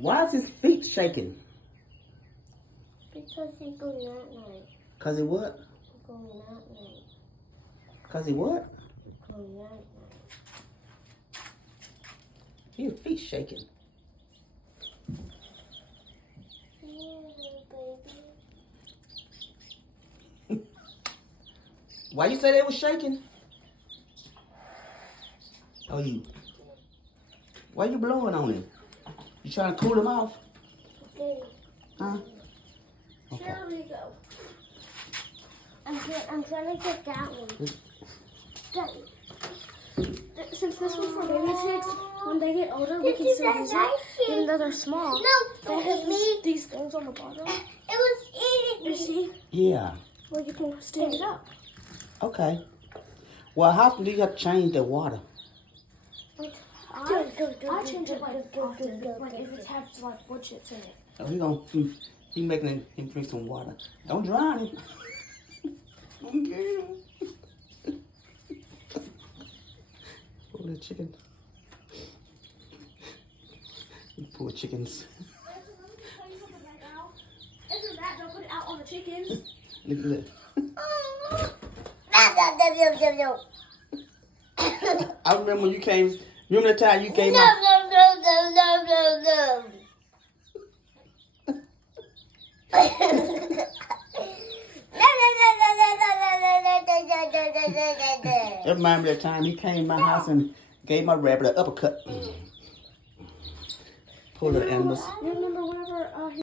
Why is his feet shaking? Because he go night night. Cause he what? Go night night. Cause he what? Go night night. His feet shaking. Baby. Why you say they was shaking? Oh, you. Why you blowing on him? You trying to cool him off? Okay. Huh? Okay. Here we go. I'm trying to get that one. Daddy. Since this one's for baby chicks, when they get older, we can still use it, even though they're small. No, They have these things on the bottom. It was eating You see? Yeah. Where you can stand it up. Okay. Well, how often do you have to change the water? Like, I change it like often, like if it has like wood chips in it. Oh, he making him drink some water. Don't drown him. Okay. Poor little chicken. Poor chickens. Isn't that? Don't put it out on the chickens. Look. No. I remember when you came. Remember the time you came No. out? That reminds me of the time he came to my house and gave my rabbit an uppercut. Poor little animals. You remember whenever